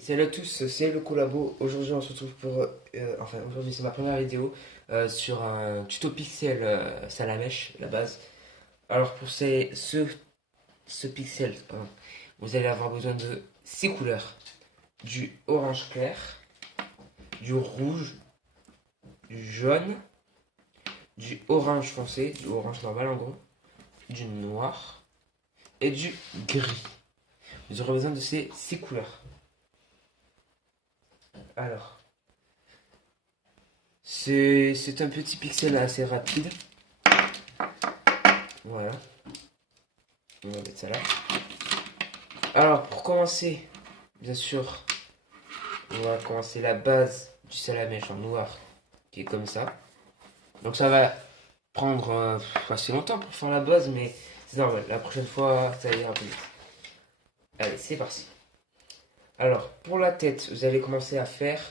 Salut à tous, c'est le collabo. Aujourd'hui, on se retrouve pour. Aujourd'hui, c'est ma première vidéo sur un tuto pixel Salamèche, la base. Alors, pour ce pixel, vous allez avoir besoin de 6 couleurs: du orange clair, du rouge, du jaune, du orange foncé, du orange normal en gros, du noir et du gris. Vous aurez besoin de ces 6 couleurs. Alors, c'est un petit pixel assez rapide. Voilà. On va mettre ça là. Alors, pour commencer, bien sûr, on va commencer la base du salamèche en noir, qui est comme ça. Donc, ça va prendre assez longtemps pour faire la base, mais c'est normal. La prochaine fois, ça ira plus vite. Allez, c'est parti. Alors, pour la tête, vous allez commencer à faire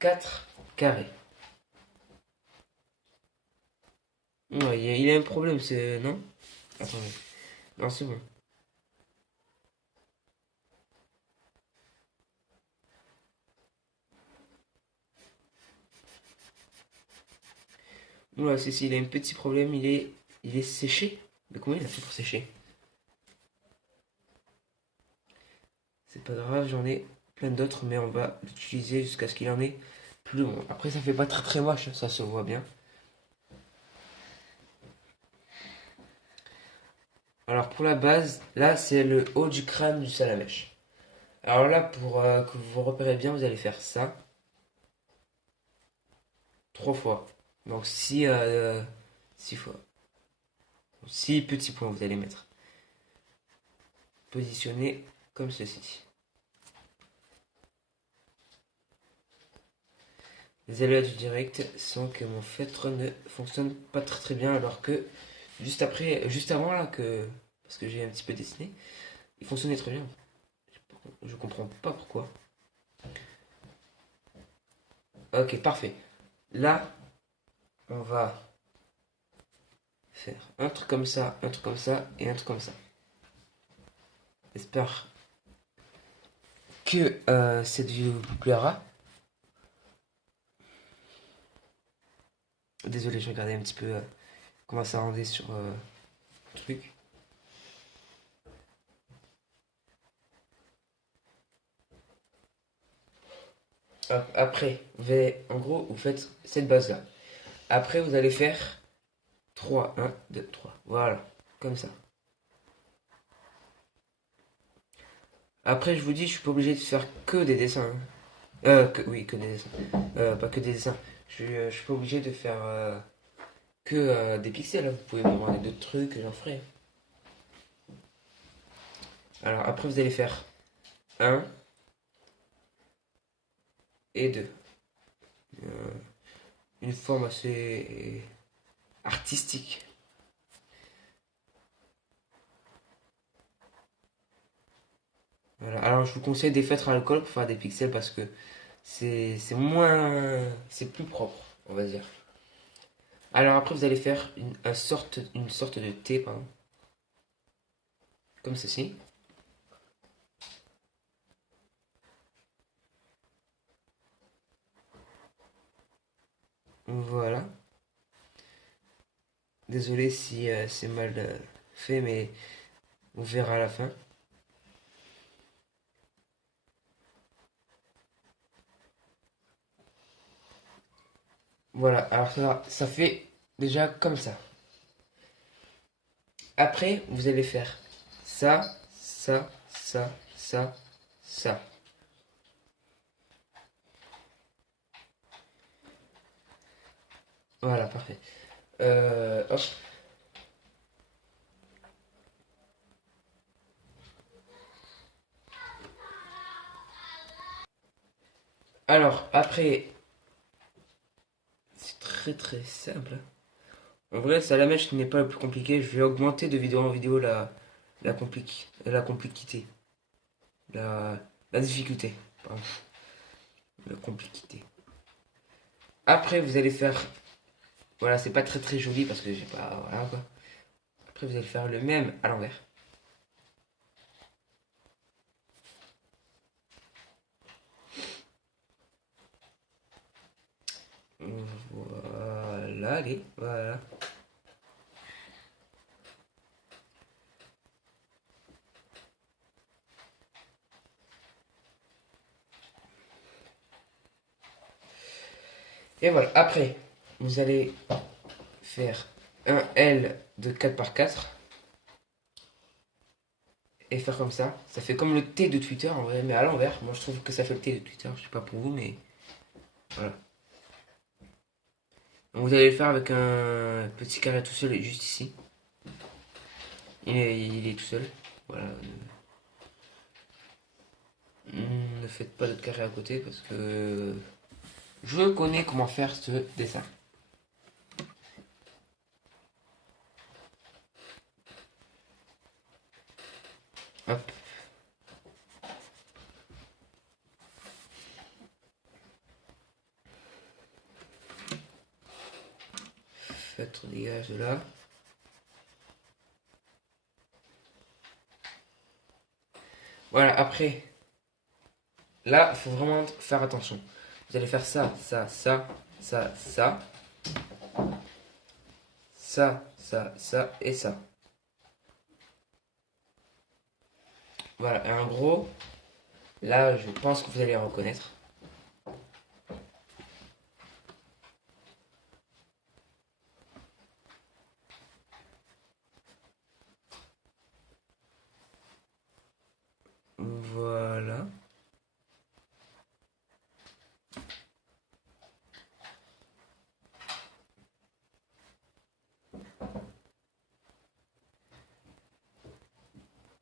4 carrés. Ouais, il y a un problème, c'est. Non? Attendez. Non, c'est bon. Ouais, il a un petit problème, il est séché. Mais comment il a fait pour sécher? C'est pas grave, j'en ai plein d'autres, mais on va l'utiliser jusqu'à ce qu'il en ait plus long. Après, ça fait pas très très moche, ça se voit bien. Alors pour la base, là c'est le haut du crâne du salamèche. Alors là, pour que vous repérez bien, vous allez faire ça 3 fois. Donc 6 fois. 6 petits points vous allez mettre. Positionnés comme ceci. Les aléas du direct sont que mon feutre ne fonctionne pas très très bien, alors que juste avant là, parce que j'ai un petit peu dessiné, il fonctionnait très bien. Je comprends pas pourquoi. Ok, parfait. Là, on va faire un truc comme ça, un truc comme ça et un truc comme ça. J'espère que cette vidéo vous plaira. Désolé, je regardais un petit peu comment ça rendait sur le truc. Après, en gros, vous faites cette base-là. Après, vous allez faire 3, 1, 2, 3. Voilà, comme ça. Après, je vous dis, je suis pas obligé de faire que des dessins, hein. Oui, que des dessins. Pas que des dessins. Je suis pas obligé de faire que des pixels, hein. Vous pouvez me demander d'autres trucs, j'en ferai. Alors, après, vous allez faire un et 2. Euh, une forme assez artistique. Voilà. Alors, je vous conseille des feutres à alcool pour faire des pixels parce que c'est moins. C'est plus propre, on va dire. Alors, après, vous allez faire une sorte de T, pardon, comme ceci. Voilà. Désolé si c'est mal fait, mais on verra à la fin. Voilà, alors ça fait déjà comme ça. Après, vous allez faire ça, ça, ça, ça, ça. Voilà, parfait. Hop. Alors, après, c'est très très simple. En vrai, ça la mèche qui n'est pas le plus compliqué. Je vais augmenter de vidéo en vidéo la complexité. La, la difficulté. Pardon. La complexité. Après, vous allez faire. Voilà, c'est pas très très joli parce que j'ai pas. Voilà quoi. Après, vous allez faire le même à l'envers. Voilà, allez, voilà. Et voilà, après, vous allez faire un L de 4 par 4 et faire comme ça. Ça fait comme le T de Twitter en vrai, mais à l'envers. Moi je trouve que ça fait le T de Twitter, je sais pas pour vous, mais voilà. Donc vous allez le faire avec un petit carré tout seul juste ici. Il est tout seul. Voilà. Ne faites pas de carré à côté parce que je connais comment faire ce dessin. Hop. Faites dégage de là. Voilà, après, là, il faut vraiment faire attention. Vous allez faire ça, ça, ça, ça, ça, ça et ça. Voilà, et en gros, là, je pense que vous allez reconnaître. Voilà.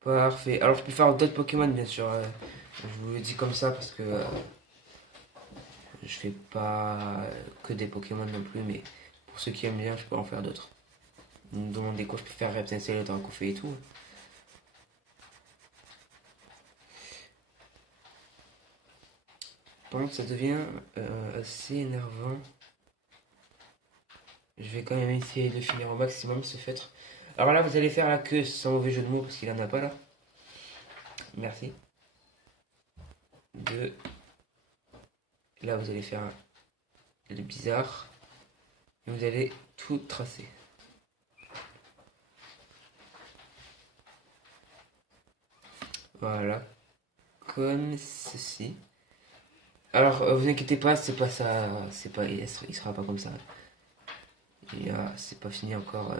Parfait. Alors, je peux faire d'autres Pokémon, bien sûr. Je vous le dis comme ça parce que je fais pas que des Pokémon non plus, mais pour ceux qui aiment bien, je peux en faire d'autres. Vous me demandez quoi, je peux faire Reptile, Dracofeu et tout. Par contre, ça devient assez énervant. Je vais quand même essayer de finir au maximum ce feutre. Alors là, vous allez faire la queue sans mauvais jeu de mots parce qu'il en a pas là. Merci. Deux. Là, vous allez faire le bizarre. Et vous allez tout tracer. Voilà. Comme ceci. Alors, vous inquiétez pas, c'est pas ça. C'est pas, il sera pas comme ça. C'est pas fini encore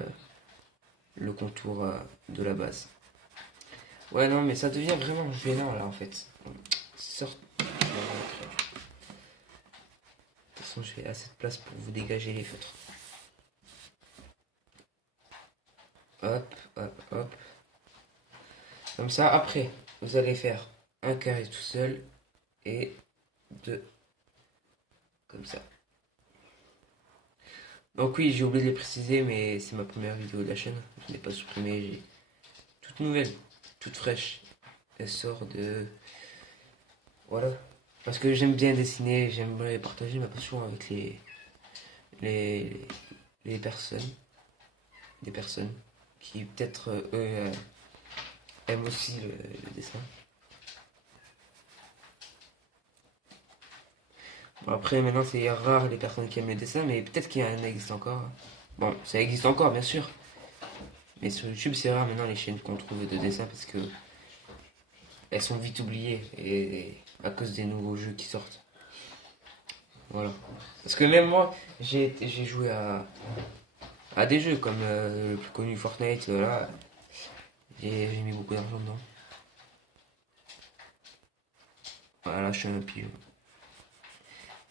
le contour de la base. Ouais, non, mais ça devient vraiment gênant là en fait. Sort. De toute façon, j'ai assez de place pour vous dégager les feutres. Hop, hop, hop. Comme ça, après, vous allez faire un carré tout seul et deux comme ça. Donc oui, j'ai oublié de le préciser, mais c'est ma première vidéo de la chaîne. Je ne l'ai pas supprimée, j'ai toute nouvelle, toute fraîche. Elle sort de... Voilà. Parce que j'aime bien dessiner, j'aimerais partager ma passion avec les, les personnes. Des personnes qui peut-être, eux, aiment aussi le dessin. Bon, après, maintenant, c'est rare les personnes qui aiment le dessin, mais peut-être qu'il y en existe encore. Bon, ça existe encore, bien sûr. Mais sur YouTube, c'est rare maintenant les chaînes qu'on trouve de dessin parce que elles sont vite oubliées et à cause des nouveaux jeux qui sortent. Voilà. Parce que même moi, j'ai joué à des jeux comme le plus connu Fortnite, là. J'ai mis beaucoup d'argent dedans. Voilà, je suis un pigeon.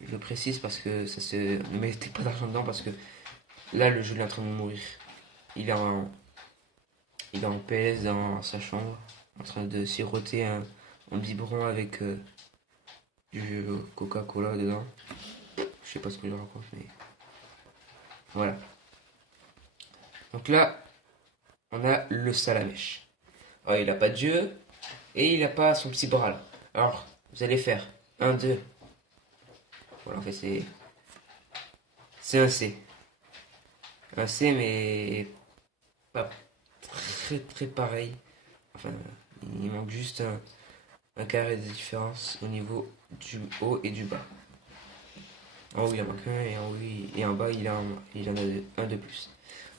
Je le précise parce que ça se. Ne mettez pas d'argent dedans parce que là, le jeu est en train de mourir. Il est en, il est en PS dans sa chambre, en train de siroter un biberon avec du Coca-Cola dedans. Je sais pas ce que je raconte, mais voilà. Donc là, on a le Salamèche. Alors, il a pas de yeux et il a pas son petit bras là. Alors, vous allez faire un 2. Voilà, en fait, c'est un C. Un C, mais pas très très pareil. Enfin, il manque juste un carré de différence au niveau du haut et du bas. En haut, il en manque un, et en haut, et en bas, il en a un de plus.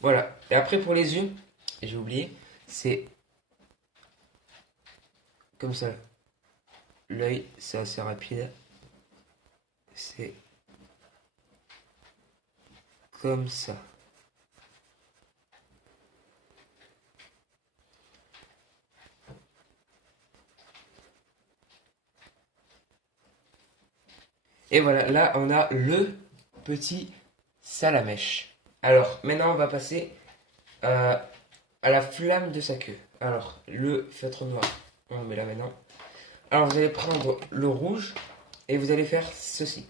Voilà. Et après, pour les yeux, j'ai oublié, c'est comme ça. L'œil, c'est assez rapide. C'est comme ça. Et voilà, là, on a le petit salamèche. Alors, maintenant, on va passer euh, à la flamme de sa queue. Alors, le feutre noir, on le met là maintenant. Alors, vous allez prendre le rouge et vous allez faire ceci.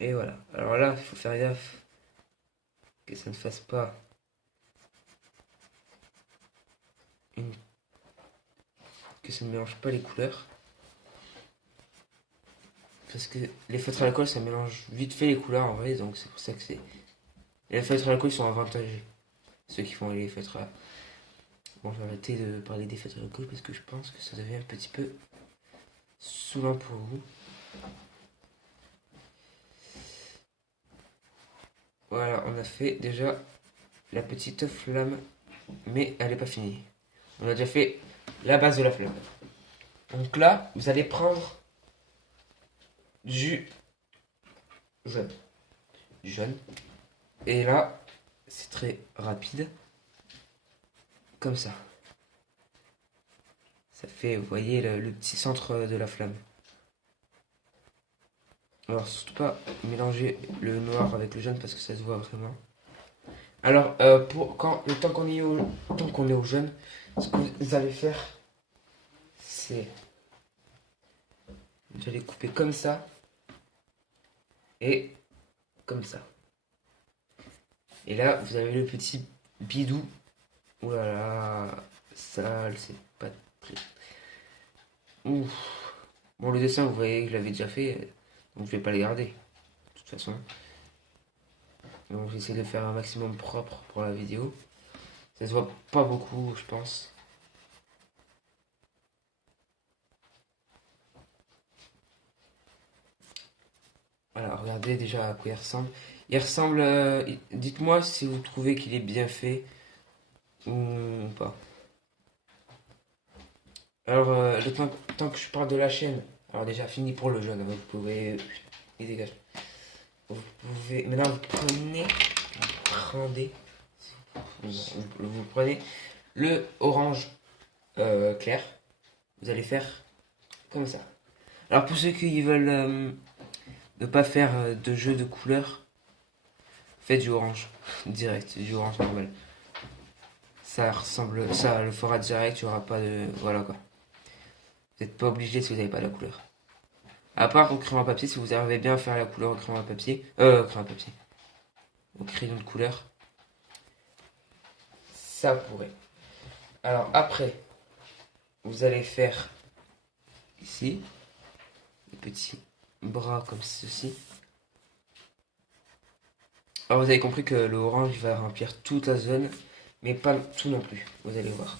Et voilà. Alors là, il faut faire gaffe que ça ne fasse pas une... que ça ne mélange pas les couleurs. Parce que les feutres à l'alcool, ça mélange vite fait les couleurs en vrai, donc c'est pour ça que c'est... Les feutres à l'alcool, ils sont avantagés. Ceux qui font les feutres à... Bon, je vais arrêter de parler des feutres à l'alcool parce que je pense que ça devient un petit peu saoulant pour vous. Voilà, on a fait déjà la petite flamme, mais elle n'est pas finie. On a déjà fait la base de la flamme. Donc là, vous allez prendre du jaune. Du jaune. Et là, c'est très rapide. Comme ça. Ça fait, vous voyez, le petit centre de la flamme. Alors, surtout pas mélanger le noir avec le jaune parce que ça se voit vraiment. Alors, le temps qu'on est au jaune, ce que vous allez faire, c'est... Vous allez couper comme ça. Et comme ça. Et là, vous avez le petit bidou. Ouh là là, sale, c'est pas très... Ouf. Bon, le dessin, vous voyez que je l'avais déjà fait, donc je vais pas le garder, de toute façon. Donc j'essaie de faire un maximum propre pour la vidéo. Ça se voit pas beaucoup, je pense. Voilà, regardez déjà à quoi il ressemble. Il ressemble, dites-moi si vous trouvez qu'il est bien fait ou pas. Alors, tant que je parle de la chaîne, alors déjà fini pour le jaune, hein, vous pouvez... Il dégage. Vous pouvez... Maintenant, vous prenez le orange clair. Vous allez faire comme ça. Alors, pour ceux qui veulent ne pas faire de jeu de couleurs, faites du orange direct, du orange normal. Ça le fera direct, il n'y aura pas de... Voilà quoi. Vous n'êtes pas obligé si vous n'avez pas la couleur. À part au crayon à papier, si vous arrivez bien à faire la couleur au crayon à papier, crayon à papier, au crayon de couleur, ça pourrait. Alors après, vous allez faire ici, des petits bras comme ceci. Alors vous avez compris que le orange va remplir toute la zone, mais pas tout non plus, vous allez voir.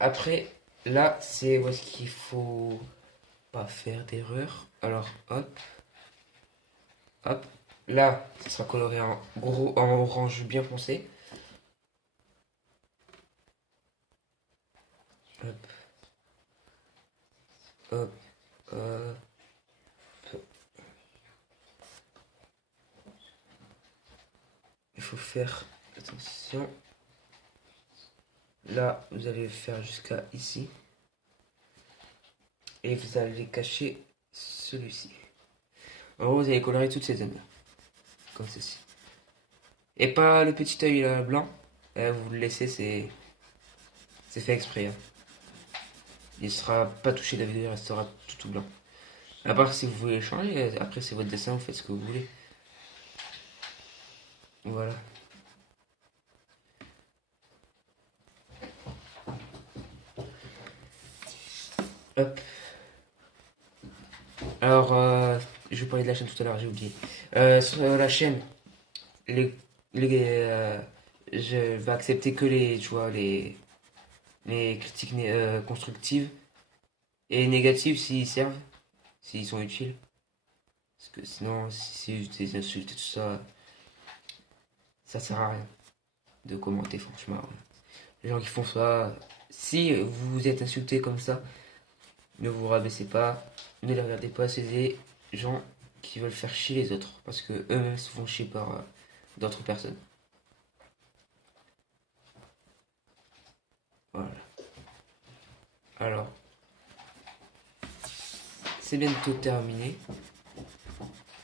Après, là, c'est où est-ce qu'il faut pas faire d'erreur. Alors, hop, hop. Là, ça sera coloré en gros, en orange bien foncé. Hop, hop, hop. Il faut faire attention. Là, vous allez faire jusqu'à ici. Et vous allez cacher celui-ci. En gros, vous allez colorer toutes ces zones-là. Comme ceci. Et pas le petit œil là, blanc. Vous le laissez, c'est fait exprès. Hein. Il ne sera pas touché de la vidéo, il restera tout blanc. À part si vous voulez changer, après c'est votre dessin, vous faites ce que vous voulez. Voilà. Hop. Alors, je parlais de la chaîne tout à l'heure, j'ai oublié. Sur la chaîne, les, je vais accepter que les, tu vois, les critiques constructives et négatives s'ils servent, s'ils sont utiles. Parce que sinon, si c'est juste des insultes et tout ça, ça sert à rien de commenter, franchement. Les gens qui font ça, si vous vous êtes insulté comme ça, ne vous rabaissez pas, ne les regardez pas, c'est des gens qui veulent faire chier les autres parce que eux-mêmes se font chier par d'autres personnes. Voilà. Alors, c'est bientôt terminé.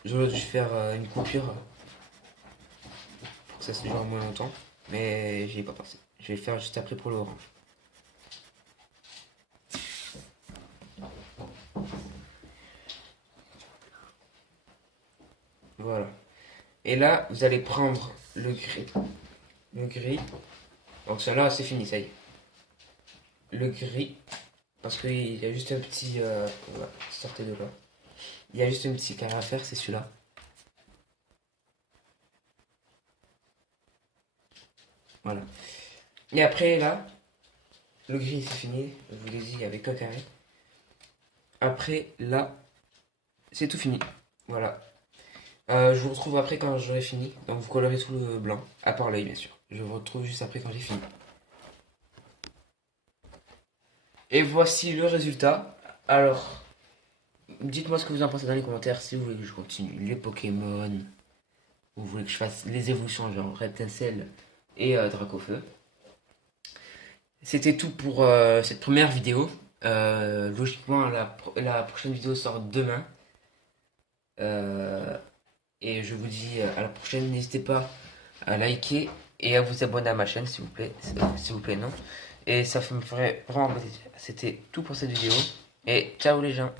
J'aurais dû faire une coupure pour que ça se dure moins longtemps, mais j'y ai pas pensé. Je vais le faire juste après pour l'orange. Voilà. Et là, vous allez prendre le gris. Le gris. Donc ça là, c'est fini, ça y est. Le gris. Parce qu'il y a juste un petit... voilà, sortez de là. Il y a juste un petit carré à faire, c'est celui-là. Voilà. Et après, là, le gris, c'est fini. Je vous l'ai dit, il n'y avait qu'un carré. Après, là, c'est tout fini. Voilà. Je vous retrouve après quand j'aurai fini. Donc vous colorez tout le blanc, à part l'œil bien sûr. Je vous retrouve juste après quand j'ai fini. Et voici le résultat. Alors, dites-moi ce que vous en pensez dans les commentaires. Si vous voulez que je continue les Pokémon, ou vous voulez que je fasse les évolutions genre Reptincelle et Dracofeu. C'était tout pour cette première vidéo. Logiquement, la prochaine vidéo sort demain. Et je vous dis à la prochaine. N'hésitez pas à liker et à vous abonner à ma chaîne, s'il vous plaît. S'il vous plaît, non. Et ça me ferait vraiment plaisir. C'était tout pour cette vidéo. Et ciao les gens.